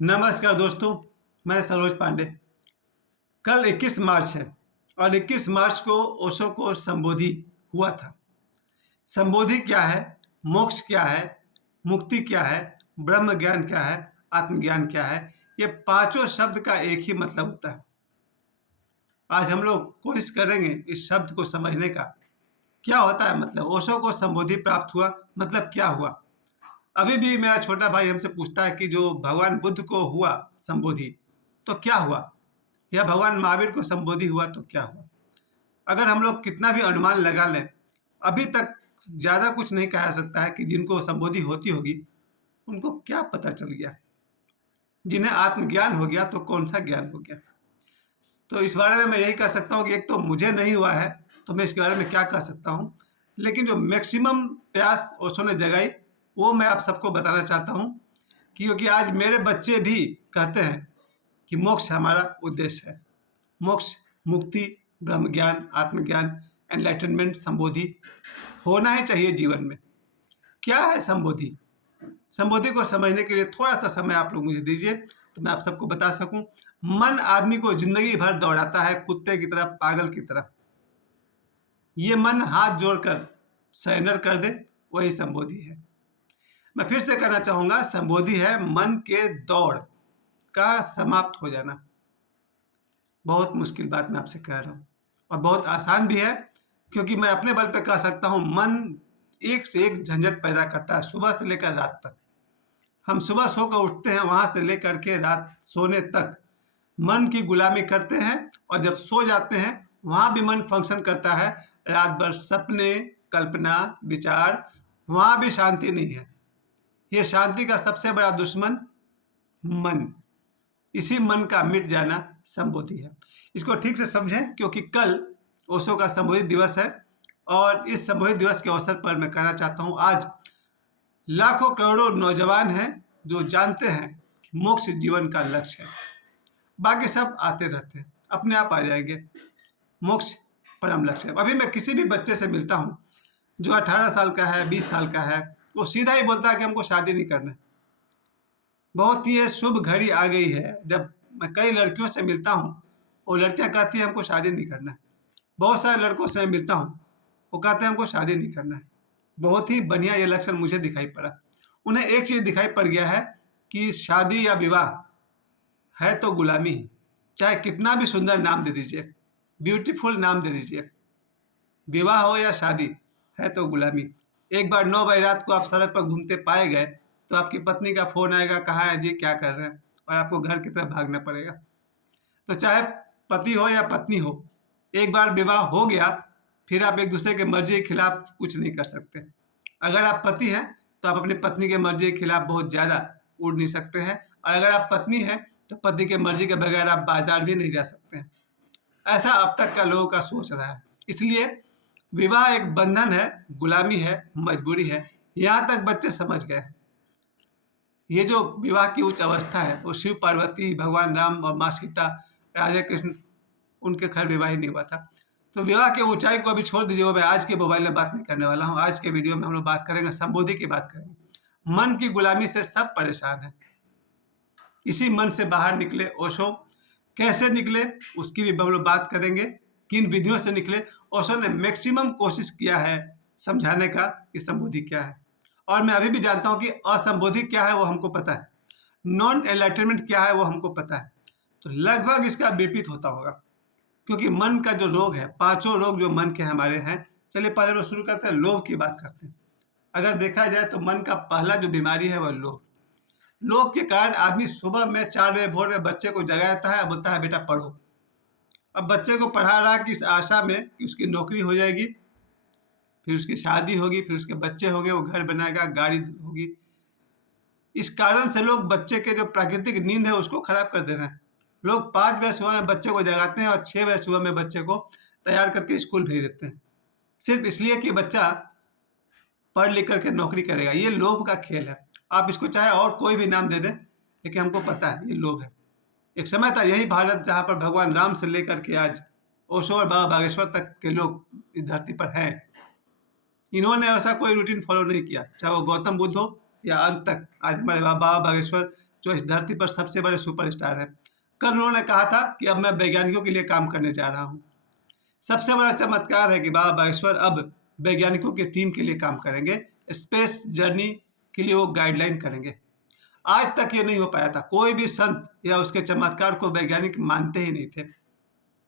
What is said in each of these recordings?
नमस्कार दोस्तों, मैं सरोज पांडे। कल 21 मार्च है और 21 मार्च को ओशो को संबोधि हुआ था। संबोधि क्या है, मोक्ष क्या है, मुक्ति क्या है, ब्रह्म ज्ञान क्या है, आत्मज्ञान क्या है, ये पांचों शब्द का एक ही मतलब होता है। आज हम लोग कोशिश करेंगे इस शब्द को समझने का। क्या होता है मतलब, ओशो को संबोधि प्राप्त हुआ मतलब क्या हुआ। अभी भी मेरा छोटा भाई हमसे पूछता है कि जो भगवान बुद्ध को हुआ संबोधि तो क्या हुआ, या भगवान महावीर को संबोधि हुआ तो क्या हुआ। अगर हम लोग कितना भी अनुमान लगा लें, अभी तक ज़्यादा कुछ नहीं कहा जा सकता है कि जिनको संबोधि होती होगी उनको क्या पता चल गया। जिन्हें आत्मज्ञान हो गया तो कौन सा ज्ञान हो गया। तो इस बारे में मैं यही कह सकता हूँ कि एक तो मुझे नहीं हुआ है तो मैं इसके बारे में क्या कह सकता हूँ, लेकिन जो मैक्सिमम प्यास ओशो ने जगाई वो मैं आप सबको बताना चाहता हूँ, क्योंकि आज मेरे बच्चे भी कहते हैं कि मोक्ष हमारा उद्देश्य है। मोक्ष, मुक्ति, ब्रह्म ज्ञान, आत्मज्ञान, एनलाइटनमेंट, संबोधि होना ही चाहिए जीवन में। क्या है संबोधि? संबोधि को समझने के लिए थोड़ा सा समय आप लोग मुझे दीजिए तो मैं आप सबको बता सकूं। मन आदमी को जिंदगी भर दौड़ाता है कुत्ते की तरह, पागल की तरह। ये मन हाथ जोड़कर सरेंडर कर दे, वही संबोधि है। मैं फिर से कहना चाहूंगा, संबोधि है मन के दौड़ का समाप्त हो जाना। बहुत मुश्किल बात मैं आपसे कह रहा हूँ और बहुत आसान भी है, क्योंकि मैं अपने बल पे कह सकता हूँ मन एक से एक झंझट पैदा करता है सुबह से लेकर रात तक। हम सुबह सोकर उठते हैं, वहां से लेकर के रात सोने तक मन की गुलामी करते हैं, और जब सो जाते हैं वहां भी मन फंक्शन करता है। रात भर सपने, कल्पना, विचार, वहां भी शांति नहीं है। ये शांति का सबसे बड़ा दुश्मन मन। इसी मन का मिट जाना संबोधि है। इसको ठीक से समझें, क्योंकि कल ओशो का संबोधि दिवस है और इस संबोधि दिवस के अवसर पर मैं कहना चाहता हूं, आज लाखों करोड़ों नौजवान हैं जो जानते हैं कि मोक्ष जीवन का लक्ष्य है। बाकी सब आते रहते हैं, अपने आप आ जाएंगे। मोक्ष परम लक्ष्य है। अभी मैं किसी भी बच्चे से मिलता हूँ जो 18 साल का है, 20 साल का है, वो सीधा ही बोलता है कि हमको शादी नहीं करना है। बहुत ही शुभ घड़ी आ गई है जब मैं कई लड़कियों से मिलता हूँ, वो लड़कियां कहती हैं हमको शादी नहीं करना है। बहुत सारे लड़कों से मैं मिलता हूँ, वो कहते हैं हमको शादी नहीं करना है। बहुत ही बढ़िया ये लक्षण मुझे दिखाई पड़ा। उन्हें एक चीज़ दिखाई पड़ गया है कि शादी या विवाह है तो गुलामी। चाहे कितना भी सुंदर नाम दे दीजिए, ब्यूटीफुल नाम दे दीजिए, विवाह हो या शादी, है तो गुलामी। एक बार 9 बजे रात को आप सड़क पर घूमते पाए गए तो आपकी पत्नी का फोन आएगा, कहाँ है जी, क्या कर रहे हैं, और आपको घर की तरफ भागना पड़ेगा। तो चाहे पति हो या पत्नी हो, एक बार विवाह हो गया फिर आप एक दूसरे के मर्जी के खिलाफ कुछ नहीं कर सकते। अगर आप पति हैं तो आप अपनी पत्नी के मर्जी के खिलाफ बहुत ज़्यादा उड़ नहीं सकते हैं, और अगर आप पत्नी हैं तो पति के मर्जी के बगैर आप बाजार भी नहीं जा सकते हैं। ऐसा अब तक का लोगों का सोच रहा है। इसलिए विवाह एक बंधन है, गुलामी है, मजबूरी है। यहाँ तक बच्चे समझ गए। ये जो विवाह की उच्च अवस्था है वो शिव पार्वती, भगवान राम और माँ सीता, राधा कृष्ण, उनके खैर विवाह ही नहीं हुआ था। तो विवाह की ऊंचाई को अभी छोड़ दीजिए, वो मैं आज के मोबाइल में बात नहीं करने वाला हूँ। आज के वीडियो में हम लोग बात करेंगे, संबोधि की बात करेंगे। मन की गुलामी से सब परेशान है। इसी मन से बाहर निकले ओशो। कैसे निकले उसकी भी हम लोग बात करेंगे, किन विधियों से निकले। ओशो ने मैक्सिमम कोशिश किया है समझाने का कि संबोधि क्या है, और मैं अभी भी जानता हूं कि असंबोधि क्या है वो हमको पता है, नॉन एनलाइटनमेंट क्या है वो हमको पता है। तो लगभग इसका विपरीत होता होगा, क्योंकि मन का जो रोग है, पांचों रोग जो मन के हमारे हैं। चलिए पहले लोग शुरू करते हैं, लोभ की बात करते हैं। अगर देखा जाए तो मन का पहला जो बीमारी है वह लोभ। लोभ के कारण आदमी सुबह में 4 बजे भोर में बच्चे को जगाता है, बोलता है बेटा पढ़ो। अब बच्चे को पढ़ा रहा कि इस आशा में कि उसकी नौकरी हो जाएगी, फिर उसकी शादी होगी, फिर उसके बच्चे होंगे, वो घर बनाएगा, गाड़ी होगी। इस कारण से लोग बच्चे के जो प्राकृतिक नींद है उसको खराब कर दे रहे हैं। लोग 5 बजे सुबह में बच्चे को जगाते हैं और 6 बजे सुबह में बच्चे को तैयार करके स्कूल भेज देते हैं, सिर्फ इसलिए कि बच्चा पढ़ लिख करके नौकरी करेगा। ये लोभ का खेल है। आप इसको चाहे और कोई भी नाम दे दें, लेकिन हमको पता है ये लोभ है। एक समय था यही भारत जहाँ पर भगवान राम से लेकर के आज ओशो और बाबा बागेश्वर तक के लोग इस धरती पर हैं। इन्होंने ऐसा कोई रूटीन फॉलो नहीं किया, चाहे वो गौतम बुद्ध हो या अंत तक आज हमारे बाबा बागेश्वर जो इस धरती पर सबसे बड़े सुपरस्टार है। कल उन्होंने कहा था कि अब मैं वैज्ञानिकों के लिए काम करने जा रहा हूँ। सबसे बड़ा चमत्कार है कि बाबा बागेश्वर अब वैज्ञानिकों की टीम के लिए काम करेंगे, स्पेस जर्नी के लिए वो गाइडलाइन करेंगे। आज तक ये नहीं हो पाया था, कोई भी संत या उसके चमत्कार को वैज्ञानिक मानते ही नहीं थे।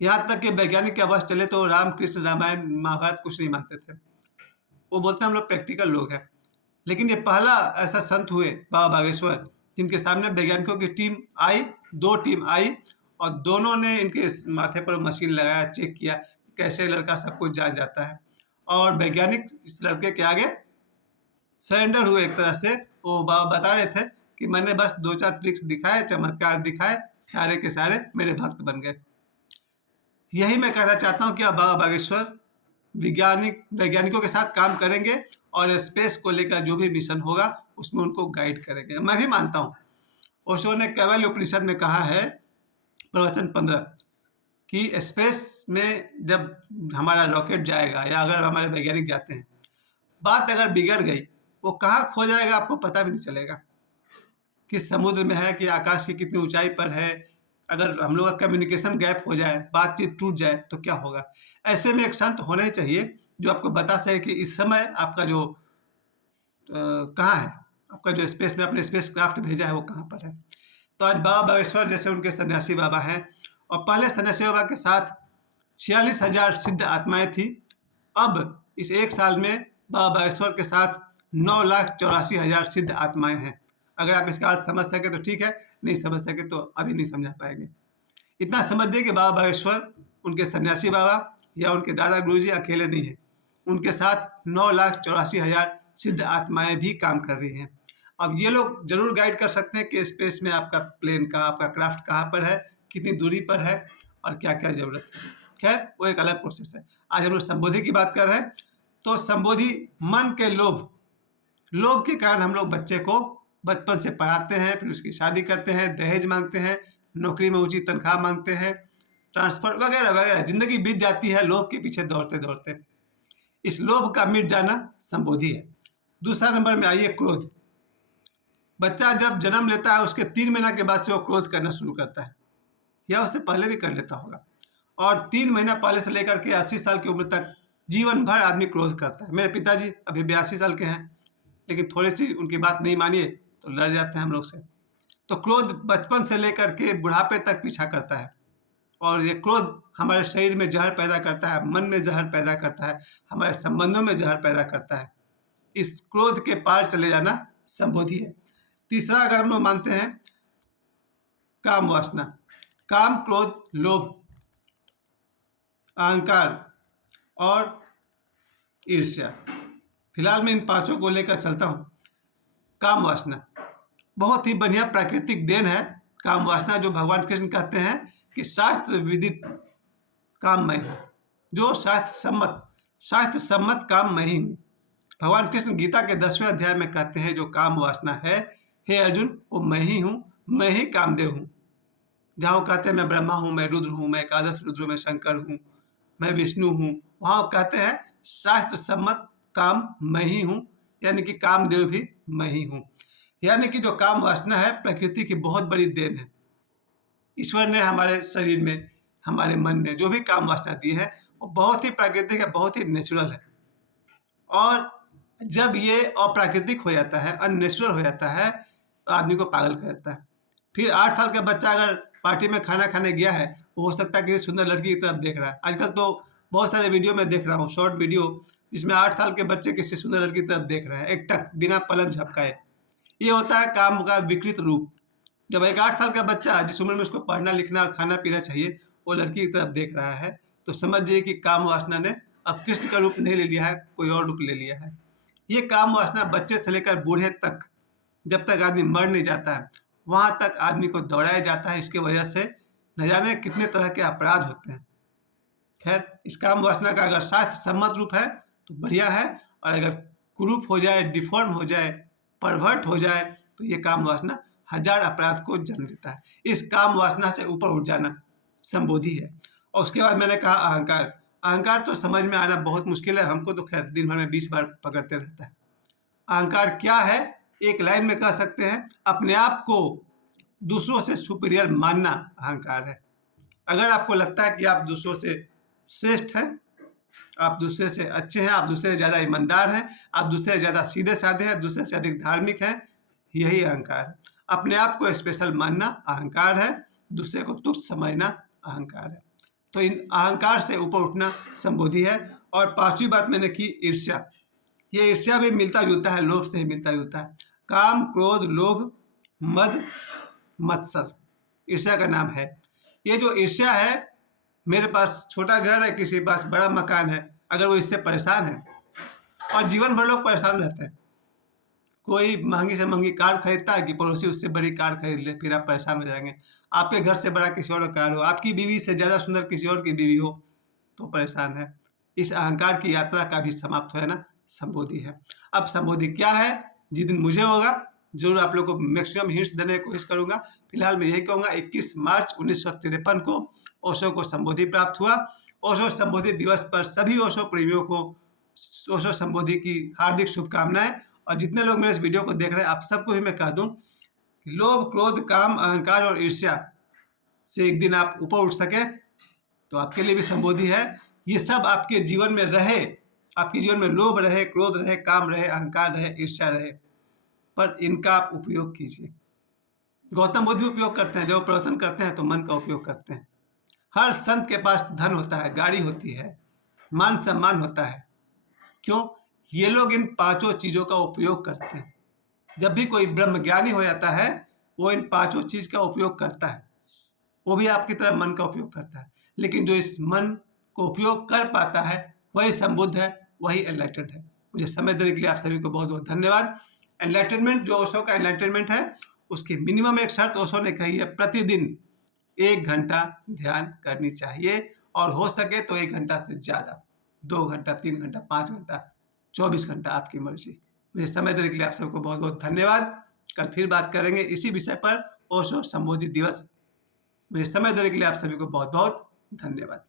यहाँ तक कि वैज्ञानिक के आवाज चले तो रामकृष्ण रामायण महाभारत कुछ नहीं मानते थे, वो बोलते हैं हम लोग प्रैक्टिकल लोग हैं। लेकिन ये पहला ऐसा संत हुए बाबा बागेश्वर जिनके सामने वैज्ञानिकों की टीम आई, 2 टीम आई और दोनों ने इनके माथे पर मशीन लगाया, चेक किया कैसे लड़का सब कुछ जान जाता है। और वैज्ञानिक इस लड़के के आगे सरेंडर हुए एक तरह से। वो बाबा बता रहे थे कि मैंने बस 2-4 ट्रिक्स दिखाए, चमत्कार दिखाए, सारे के सारे मेरे भक्त बन गए। यही मैं कहना चाहता हूँ कि अब बाबा बागेश्वर वैज्ञानिकों के साथ काम करेंगे और स्पेस को लेकर जो भी मिशन होगा उसमें उनको गाइड करेंगे। मैं भी मानता हूँ, ओशो ने कैवल्य उपनिषद में कहा है प्रवचन 15 कि स्पेस में जब हमारा रॉकेट जाएगा या अगर हमारे वैज्ञानिक जाते हैं, बात अगर बिगड़ गई, वो कहाँ खो जाएगा आपको पता भी नहीं चलेगा। किस समुद्र में है, कि आकाश की कितनी ऊंचाई पर है। अगर हम लोग का कम्युनिकेशन गैप हो जाए, बातचीत टूट जाए तो क्या होगा। ऐसे में एक संत होना ही चाहिए जो आपको बता सके कि इस समय आपका जो कहाँ है, आपका जो स्पेस में आपने स्पेस क्राफ्ट भेजा है वो कहाँ पर है। तो आज बाबा बागेश्वर जैसे उनके सन्यासी बाबा हैं, और पहले सन्यासी बाबा के साथ 46,000 सिद्ध आत्माएं थी। अब इस 1 साल में बाबा बागेश्वर के साथ 9,84,000 सिद्ध आत्माएं हैं। अगर आप इसका अर्थ समझ सके तो ठीक है, नहीं समझ सके तो अभी नहीं समझा पाएंगे। इतना समझिए कि बाबा बागेश्वर, उनके सन्यासी बाबा या उनके दादा गुरुजी अकेले नहीं है, उनके साथ 9,84,000 सिद्ध आत्माएं भी काम कर रही हैं। अब ये लोग जरूर गाइड कर सकते हैं कि स्पेस में आपका प्लेन का, आपका क्राफ्ट कहाँ पर है, कितनी दूरी पर है और क्या क्या जरूरत है। खैर वो एक अलग प्रोसेस है। आज हम लोग संबोधि की बात कर रहे हैं। तो संबोधि मन के लोभ के कारण हम लोग बच्चे को बचपन से पढ़ाते हैं, फिर उसकी शादी करते हैं, दहेज मांगते हैं, नौकरी में ऊंची तनख्वाह मांगते हैं, ट्रांसफर वगैरह वगैरह, जिंदगी बीत जाती है लोभ के पीछे दौड़ते दौड़ते। इस लोभ का मिट जाना संबोधि है। दूसरा नंबर में आइए क्रोध। बच्चा जब जन्म लेता है उसके 3 महीना के बाद से वो क्रोध करना शुरू करता है, या उससे पहले भी कर लेता होगा। और 3 महीना पहले से लेकर के 80 साल की उम्र तक जीवन भर आदमी क्रोध करता है। मेरे पिताजी अभी 82 साल के हैं, लेकिन थोड़ी सी उनकी बात नहीं मानिए तो लड़ जाते हैं हम लोग से। तो क्रोध बचपन से लेकर के बुढ़ापे तक पीछा करता है, और ये क्रोध हमारे शरीर में जहर पैदा करता है, मन में जहर पैदा करता है, हमारे संबंधों में जहर पैदा करता है। इस क्रोध के पार चले जाना संबोधि है। तीसरा अगर हम लोग मानते हैं काम वासना, काम, क्रोध, लोभ, अहंकार और ईर्ष्या। फिलहाल मैं इन 5 को लेकर चलता हूँ। काम वासना बहुत ही बढ़िया प्राकृतिक देन है। काम वासना जो भगवान कृष्ण कहते हैं कि शास्त्र विदित काम मैं हूँ, जो शास्त्र सम्मत काम मैं ही हूँ। भगवान कृष्ण गीता के 10वें अध्याय में कहते हैं जो काम वासना है, हे अर्जुन, वो मैं ही हूँ, मैं ही कामदेव हूँ। जहाँ वो कहते हैं मैं ब्रह्मा हूँ, मैं रुद्र हूँ, मैं एकादश रुद्र हूँ, मैं शंकर हूँ, मैं विष्णु हूँ, वहाँ वो कहते हैं शास्त्र सम्मत काम मैं ही हूँ, यानी कि कामदेव भी मैं ही हूँ। यानी कि जो काम वासना है प्रकृति की बहुत बड़ी देन है। ईश्वर ने हमारे शरीर में, हमारे मन में जो भी काम वासना दी है वो बहुत ही प्राकृतिक है, बहुत ही नेचुरल है। और जब ये अप्राकृतिक हो जाता है, अननेचुरल हो जाता है, तो आदमी को पागल कर देता है। फिर 8 साल का बच्चा अगर पार्टी में खाना खाने गया है, वो हो सकता है किसी सुंदर लड़की की तरफ देख रहा है। आजकल तो बहुत सारे वीडियो में देख रहा हूँ, शॉर्ट वीडियो, जिसमें 8 साल के बच्चे किसी सुंदर लड़की की तरफ देख रहे हैं एकटक, बिना पलक झपकाए। ये होता है काम का विकृत रूप। जब एक 8 साल का बच्चा जिस उम्र में उसको पढ़ना लिखना और खाना पीना चाहिए, वो लड़की की तरफ देख रहा है, तो समझिए कि काम वासना ने अब कृष्ण का रूप नहीं ले लिया है, कोई और रूप ले लिया है। ये काम वासना बच्चे से लेकर बूढ़े तक, जब तक आदमी मर नहीं जाता है, वहां तक आदमी को दौड़ाया जाता है। इसके वजह से न जाने कितने तरह के अपराध होते हैं। खैर, इस काम वासना का अगर शास्त्र सम्मत रूप है तो बढ़िया है, और अगर कुरूप हो जाए, डिफॉर्म हो जाए, परवर्ट हो जाए, तो ये काम वासना 1000 अपराध को जन्म देता है। इस काम वासना से ऊपर उठ जाना संबोधि है। और उसके बाद मैंने कहा अहंकार। अहंकार तो समझ में आना बहुत मुश्किल है, हमको तो खैर दिन भर में 20 बार पकड़ते रहता है। अहंकार क्या है? एक लाइन में कह सकते हैं, अपने आप को दूसरों से सुपीरियर मानना अहंकार है। अगर आपको लगता है कि आप दूसरों से श्रेष्ठ हैं, आप दूसरे से अच्छे हैं, आप दूसरे से ज़्यादा ईमानदार हैं, आप दूसरे से ज़्यादा सीधे साधे हैं, दूसरे से अधिक धार्मिक हैं, यही अहंकार है। अपने आप को स्पेशल मानना अहंकार है, दूसरे को तुच्छ समझना अहंकार है। तो इन अहंकार से ऊपर उठना संबोधि है। और पांचवी बात मैंने की ईर्ष्या। ये ईर्ष्या भी मिलता जुलता है, लोभ से ही मिलता जुलता है। काम, क्रोध, लोभ, मद, मत्सर ईर्ष्या का नाम है। ये जो ईर्ष्या है, मेरे पास छोटा घर है, किसी के पास बड़ा मकान है, अगर वो इससे परेशान है, और जीवन भर लोग परेशान रहते हैं। कोई महंगी से महंगी कार खरीदता है कि पड़ोसी उससे बड़ी कार खरीद ले, फिर आप परेशान हो जाएंगे। आपके घर से बड़ा किसी और का कार हो, आपकी बीवी से ज़्यादा सुंदर किसी और की बीवी हो, तो परेशान है। इस अहंकार की यात्रा का भी समाप्त होना संबोधि है। अब संबोधि क्या है, जिस दिन मुझे होगा जरूर आप लोग को मैक्सिमम हिंट्स देने की कोशिश करूंगा। फिलहाल मैं यही कहूँगा, 21 मार्च 1953 को ओशो को संबोधि प्राप्त हुआ। ओशो संबोधि दिवस पर सभी ओशो प्रेमियों को ओशो संबोधि की हार्दिक शुभकामनाएं। और जितने लोग मेरे इस वीडियो को देख रहे हैं, आप सबको भी मैं कह दूं कि लोभ, क्रोध, काम, अहंकार और ईर्ष्या से एक दिन आप ऊपर उठ सके तो आपके लिए भी संबोधि है। ये सब आपके जीवन में रहे, आपके जीवन में लोभ रहे, क्रोध रहे, काम रहे, अहंकार रहे, ईर्ष्या रहे, पर इनका आप उपयोग कीजिए। गौतम बुद्ध भी उपयोग करते हैं, जब प्रवचन करते हैं तो मन का उपयोग करते हैं। हर संत के पास धन होता है, गाड़ी होती है, मान सम्मान होता है। क्यों? ये लोग इन पांचों चीजों का उपयोग करते हैं। जब भी कोई ब्रह्मज्ञानी हो जाता है, वो इन पांचों चीज का उपयोग करता है। वो भी आपकी तरह मन का उपयोग करता है, लेकिन जो इस मन को उपयोग कर पाता है वही संबुद्ध है, वही एनलाइटेंड है। मुझे समय देने के लिए आप सभी को बहुत बहुत धन्यवाद। एनलाइटनमेंट, जो ओशो का एनलाइटनमेंट है, उसकी मिनिमम एक शर्त ओशो ने कही है, प्रतिदिन 1 घंटा ध्यान करनी चाहिए, और हो सके तो 1 घंटा से ज़्यादा, 2 घंटा, 3 घंटा, 5 घंटा, 24 घंटा, आपकी मर्जी। मुझे समय देने के लिए आप सबको बहुत बहुत धन्यवाद। कल फिर बात करेंगे इसी विषय पर, ओशो संबोधि दिवस। मुझे समय देने के लिए आप सभी को बहुत बहुत धन्यवाद।